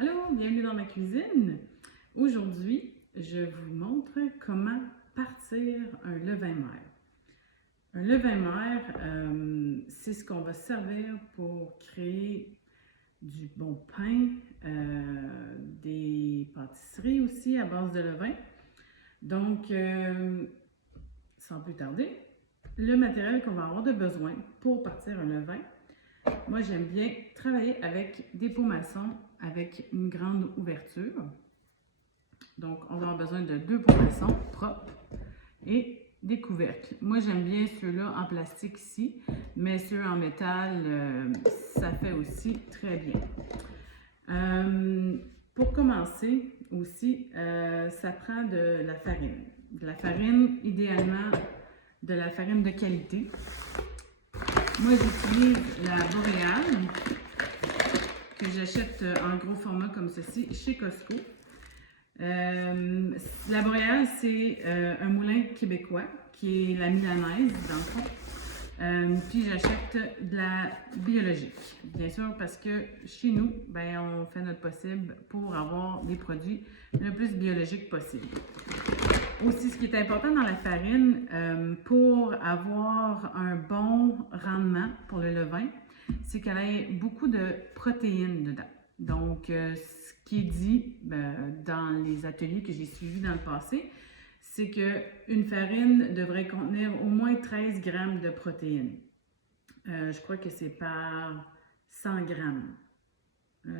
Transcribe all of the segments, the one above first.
Allô, bienvenue dans ma cuisine. Aujourd'hui, je vous montre comment partir un levain-mère. Un levain-mère, c'est ce qu'on va servir pour créer du bon pain, des pâtisseries aussi à base de levain. Donc, sans plus tarder, le matériel qu'on va avoir de besoin pour partir un levain. Moi, j'aime bien travailler avec des pots maçons avec une grande ouverture. Donc, on va avoir besoin de 2 pots maçons propres et des couvercles. Moi, j'aime bien ceux-là en plastique ici, mais ceux en métal, ça fait aussi très bien. Pour commencer aussi, ça prend de la farine. De la farine, idéalement, de la farine de qualité. Moi, j'utilise la Boréale que j'achète en gros format comme ceci chez Costco. La Boréale, c'est un moulin québécois qui est la milanaise dans le fond. Puis j'achète de la biologique, bien sûr, parce que chez nous, ben, on fait notre possible pour avoir des produits le plus biologiques possible. Aussi, ce qui est important dans la farine, pour avoir un bon rendement pour le levain, c'est qu'elle ait beaucoup de protéines dedans. Donc, ce qui est dit dans les ateliers que j'ai suivis dans le passé, c'est qu'une farine devrait contenir au moins 13 grammes de protéines. Je crois que c'est par 100 grammes.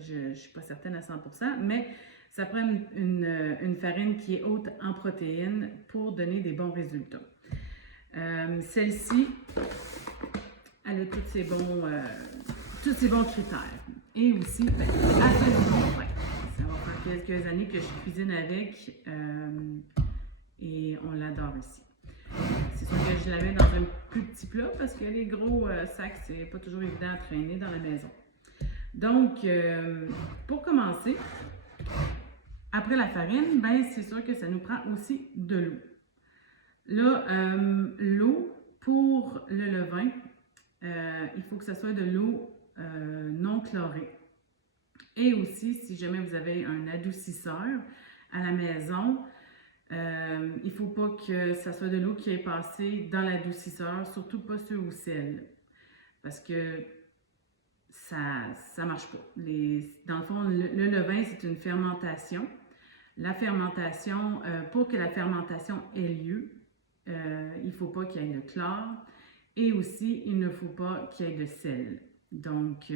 Je ne suis pas certaine à 100%, mais ça prend une farine qui est haute en protéines pour donner des bons résultats. Celle-ci, elle a tous ces bons critères. Et aussi, ben, absolument vrai. Ça va faire quelques années que je cuisine avec et on l'adore ici. C'est sûr que je la mets dans un plus petit plat parce que les gros sacs, c'est pas toujours évident à traîner dans la maison. Donc, pour commencer, après la farine, ben, c'est sûr que ça nous prend aussi de l'eau. Là, l'eau pour le levain, il faut que ce soit de l'eau non chlorée. Et aussi, si jamais vous avez un adoucisseur à la maison, il ne faut pas que ça soit de l'eau qui est passée dans l'adoucisseur, surtout pas ceux au sel. Parce que ça ne marche pas. Dans le fond, le levain, c'est une fermentation. La fermentation, pour que la fermentation ait lieu, il ne faut pas qu'il y ait de chlore et aussi, il ne faut pas qu'il y ait de sel. Donc,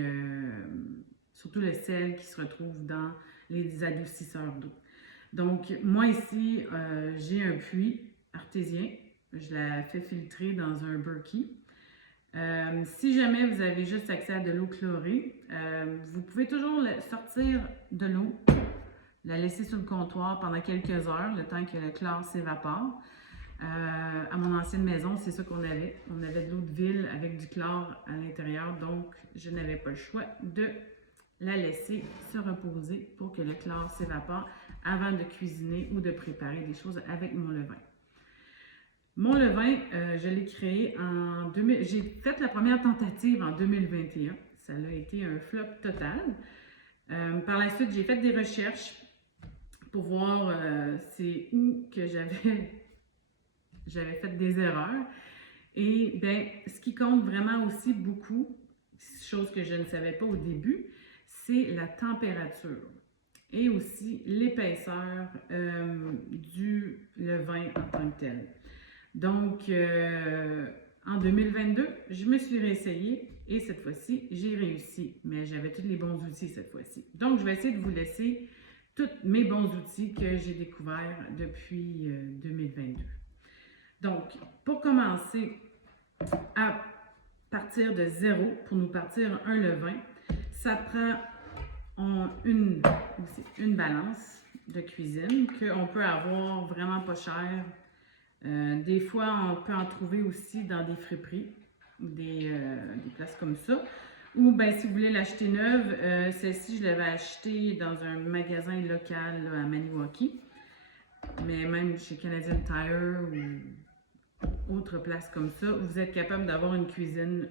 surtout le sel qui se retrouve dans les adoucisseurs d'eau. Donc, moi ici, j'ai un puits artésien. Je la fais filtrer dans un Berkey. Si jamais vous avez juste accès à de l'eau chlorée, vous pouvez toujours sortir de l'eau, la laisser sur le comptoir pendant quelques heures, le temps que le chlore s'évapore. À mon ancienne maison, c'est ça qu'on avait. On avait de l'eau de ville avec du chlore à l'intérieur, donc je n'avais pas le choix de la laisser se reposer pour que le chlore s'évapore avant de cuisiner ou de préparer des choses avec mon levain. Mon levain, je l'ai créé en 2000. J'ai fait la première tentative en 2021. Ça a été un flop total. Par la suite, j'ai fait des recherches pour voir c'est où que j'avais fait des erreurs. Et bien, ce qui compte vraiment aussi beaucoup, chose que je ne savais pas au début, c'est la température et aussi l'épaisseur du levain en tant que tel. Donc, en 2022, je me suis réessayée et cette fois-ci, j'ai réussi. Mais j'avais tous les bons outils cette fois-ci. Donc, je vais essayer de vous laisser tous mes bons outils que j'ai découverts depuis 2022. Donc, pour commencer à partir de zéro, pour nous partir un levain, ça prend une balance de cuisine qu'on peut avoir vraiment pas cher. Des fois, on peut en trouver aussi dans des friperies, des places comme ça. Ou bien, si vous voulez l'acheter neuve, celle-ci, je l'avais achetée dans un magasin local là, à Maniwaki. Mais même chez Canadian Tire ou autre place comme ça, vous êtes capable d'avoir une cuisine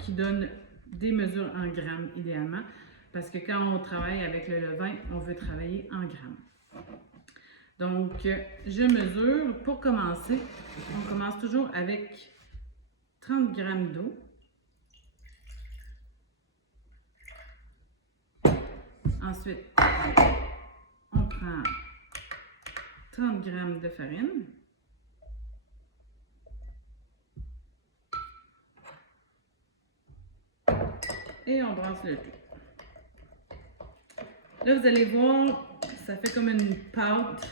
qui donne des mesures en grammes idéalement Parce que quand on travaille avec le levain, on veut travailler en grammes. Donc, je mesure. Pour commencer, on commence toujours avec 30 grammes d'eau. Ensuite, on prend 30 grammes de farine. Et on brasse le tout. Là, vous allez voir, ça fait comme une pâte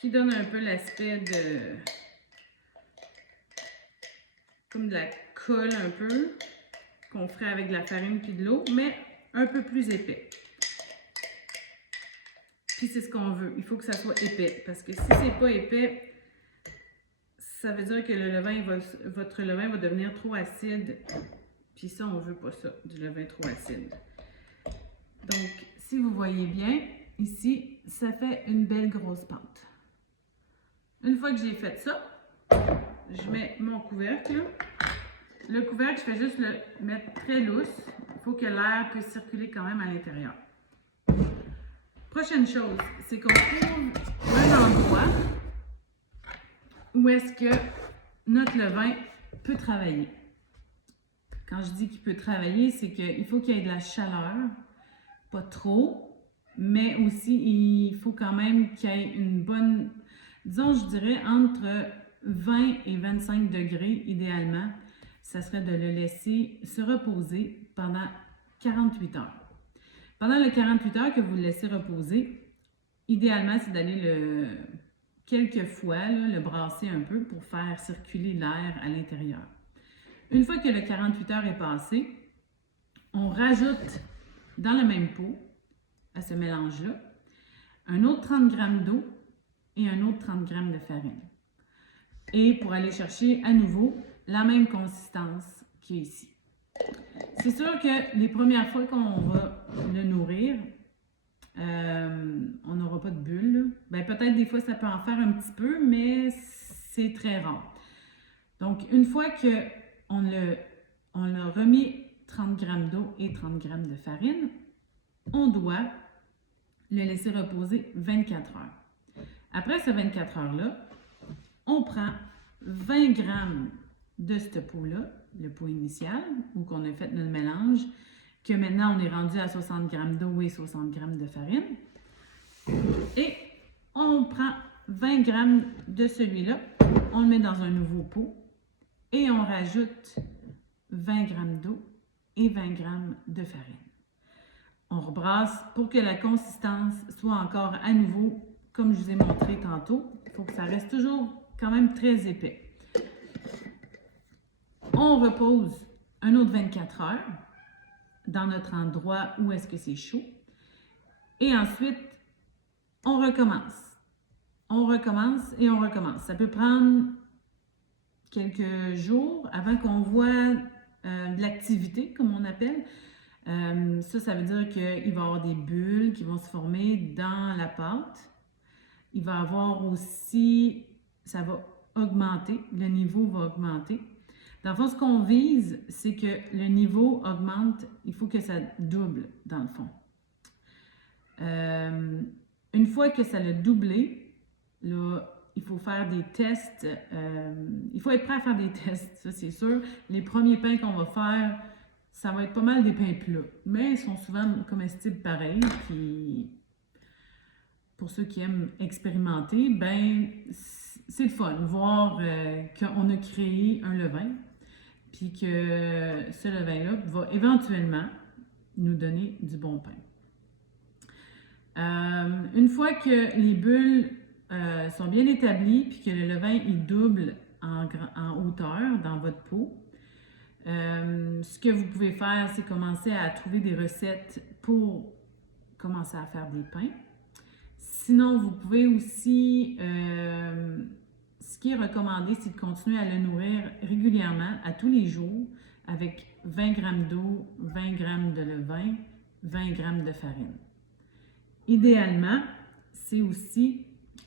qui donne un peu l'aspect de... comme de la colle un peu, qu'on ferait avec de la farine puis de l'eau, mais un peu plus épais. Puis c'est ce qu'on veut, il faut que ça soit épais, parce que si c'est pas épais, ça veut dire que votre levain va devenir trop acide. Puis ça, on veut pas ça, du levain trop acide. Donc, si vous voyez bien, ici, ça fait une belle grosse pâte. Une fois que j'ai fait ça, je mets mon couvercle. Le couvercle, je fais juste le mettre très lousse. Il faut que l'air puisse circuler quand même à l'intérieur. Prochaine chose, c'est qu'on trouve un endroit où est-ce que notre levain peut travailler. Quand je dis qu'il peut travailler, c'est qu'il faut qu'il y ait de la chaleur, pas trop, mais aussi il faut quand même qu'il y ait une bonne, disons, je dirais entre 20 et 25 degrés idéalement. Ça serait de le laisser se reposer pendant 48 heures. Pendant les 48 heures que vous le laissez reposer, idéalement, c'est d'aller quelquefois le brasser un peu pour faire circuler l'air à l'intérieur. Une fois que le 48 heures est passé, on rajoute dans le même pot, à ce mélange-là, un autre 30 grammes d'eau et un autre 30 grammes de farine. Et pour aller chercher à nouveau la même consistance qu'il y a ici. C'est sûr que les premières fois qu'on va le nourrir, on n'aura pas de bulles. Ben, peut-être des fois ça peut en faire un petit peu, mais c'est très rare. Donc, une fois que on a remis 30 grammes d'eau et 30 grammes de farine, on doit le laisser reposer 24 heures. Après ces 24 heures-là, on prend 20 grammes de ce pot-là, le pot initial, où qu'on a fait notre mélange, que maintenant on est rendu à 60 grammes d'eau et 60 grammes de farine. Et on prend 20 grammes de celui-là, on le met dans un nouveau pot et on rajoute 20 grammes d'eau et 20 grammes de farine. On rebrasse pour que la consistance soit encore à nouveau, comme je vous ai montré tantôt. Il faut que ça reste toujours quand même très épais. On repose un autre 24 heures dans notre endroit où est-ce que c'est chaud. Et ensuite, on recommence. On recommence et on recommence. Ça peut prendre quelques jours avant qu'on voit de l'activité, comme on appelle. Ça veut dire qu'il va y avoir des bulles qui vont se former dans la pâte. Il va y avoir aussi, ça va augmenter, le niveau va augmenter. Dans le fond, ce qu'on vise, c'est que le niveau augmente, il faut que ça double, dans le fond. Une fois que ça l'a doublé, là, il faut faire des tests. Il faut être prêt à faire des tests, ça c'est sûr. Les premiers pains qu'on va faire, ça va être pas mal des pains plats, mais ils sont souvent comestibles pareil. Puis, pour ceux qui aiment expérimenter, ben c'est le fun, voir qu'on a créé un levain, puis que ce levain-là va éventuellement nous donner du bon pain. Une fois que les bulles sont bien établies, puis que le levain il double en hauteur dans votre pot, ce que vous pouvez faire, c'est commencer à trouver des recettes pour commencer à faire des pains. Sinon, vous pouvez aussi, ce qui est recommandé, c'est de continuer à le nourrir régulièrement, à tous les jours, avec 20 grammes d'eau, 20 grammes de levain, 20 grammes de farine. Idéalement, c'est aussi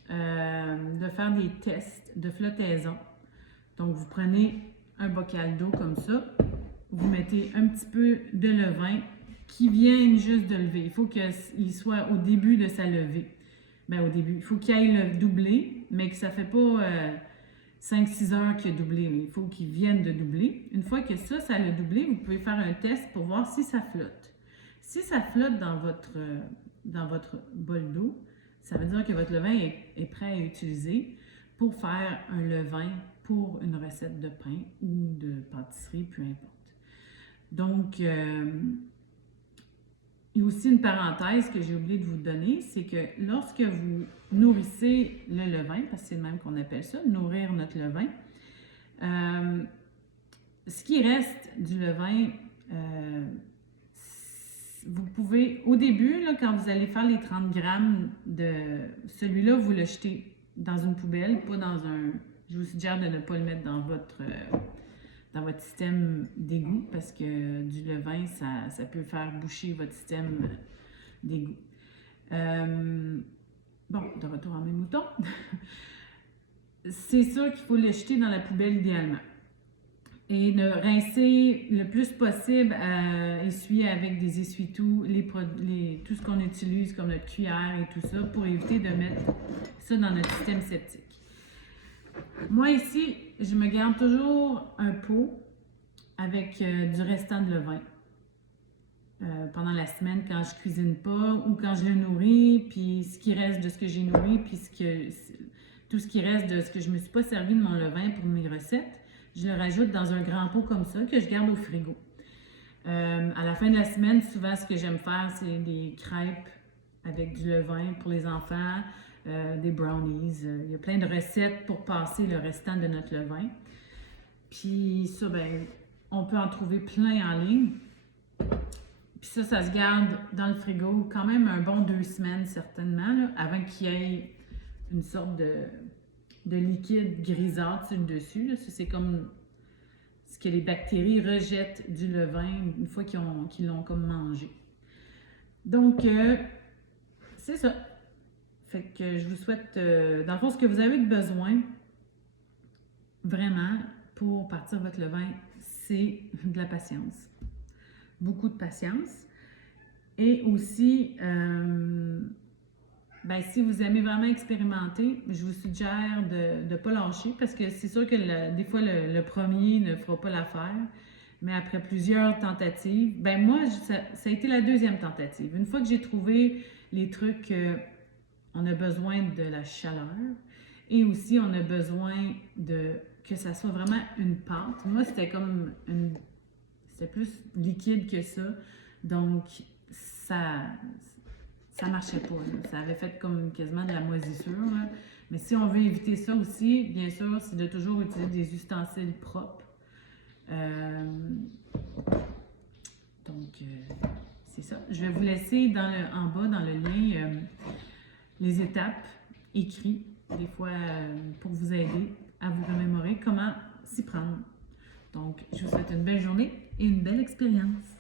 de faire des tests de flottaison. Donc, vous prenez un bocal d'eau comme ça, vous mettez un petit peu de levain qui vienne juste de lever. Il faut qu'il soit au début de sa levée. Bien, au début, il faut qu'il aille le doubler, mais que ça ne fait pas 5-6 heures qu'il a doublé. Il faut qu'il vienne de doubler. Une fois que ça l'a doublé, vous pouvez faire un test pour voir si ça flotte. Si ça flotte dans votre bol d'eau, ça veut dire que votre levain est prêt à utiliser pour faire un levain pour une recette de pain ou de pâtisserie, peu importe. Donc, il y a aussi une parenthèse que j'ai oublié de vous donner, c'est que lorsque vous nourrissez le levain, parce que c'est le même qu'on appelle ça, nourrir notre levain, ce qui reste du levain, vous pouvez, au début, là, quand vous allez faire les 30 grammes de celui-là, vous le jetez dans une poubelle, pas dans un... Je vous suggère de ne pas le mettre dans votre système d'égout parce que du levain, ça peut faire boucher votre système d'égout. Bon, de retour à mes moutons. C'est sûr qu'il faut le jeter dans la poubelle idéalement. Et de rincer le plus possible, essuyer avec des essuie-tout, tout ce qu'on utilise comme notre cuillère et tout ça pour éviter de mettre ça dans notre système septique. Moi ici, je me garde toujours un pot avec du restant de levain pendant la semaine quand je cuisine pas ou quand je le nourris, puis ce qui reste de ce que j'ai nourri, puis tout ce qui reste de ce que je me suis pas servi de mon levain pour mes recettes, je le rajoute dans un grand pot comme ça que je garde au frigo. À la fin de la semaine, souvent ce que j'aime faire, c'est des crêpes avec du levain pour les enfants, des brownies. Il y a plein de recettes pour passer le restant de notre levain. Puis ça, ben, on peut en trouver plein en ligne. Puis ça se garde dans le frigo quand même un bon 2 semaines certainement, là, avant qu'il y ait une sorte de liquide grisâtre sur le dessus. Là. Ça, c'est comme ce que les bactéries rejettent du levain une fois qu'ils l'ont comme mangé. Donc, c'est ça. Fait que je vous souhaite, dans le fond, ce que vous avez besoin, vraiment, pour partir votre levain, c'est de la patience. Beaucoup de patience. Et aussi, ben, si vous aimez vraiment expérimenter, je vous suggère de ne pas lâcher parce que c'est sûr que des fois, le premier ne fera pas l'affaire. Mais après plusieurs tentatives, ben moi, ça a été la deuxième tentative. Une fois que j'ai trouvé les trucs, on a besoin de la chaleur et aussi on a besoin que ça soit vraiment une pâte. Moi, c'était plus liquide que ça. Donc, ça marchait pas. Là. Ça avait fait comme quasiment de la moisissure. Là. Mais si on veut éviter ça aussi, bien sûr, c'est de toujours utiliser des ustensiles propres. Donc, c'est ça. Je vais vous laisser en bas, dans le lien, les étapes écrites, des fois, pour vous aider à vous remémorer comment s'y prendre. Donc, je vous souhaite une belle journée et une belle expérience.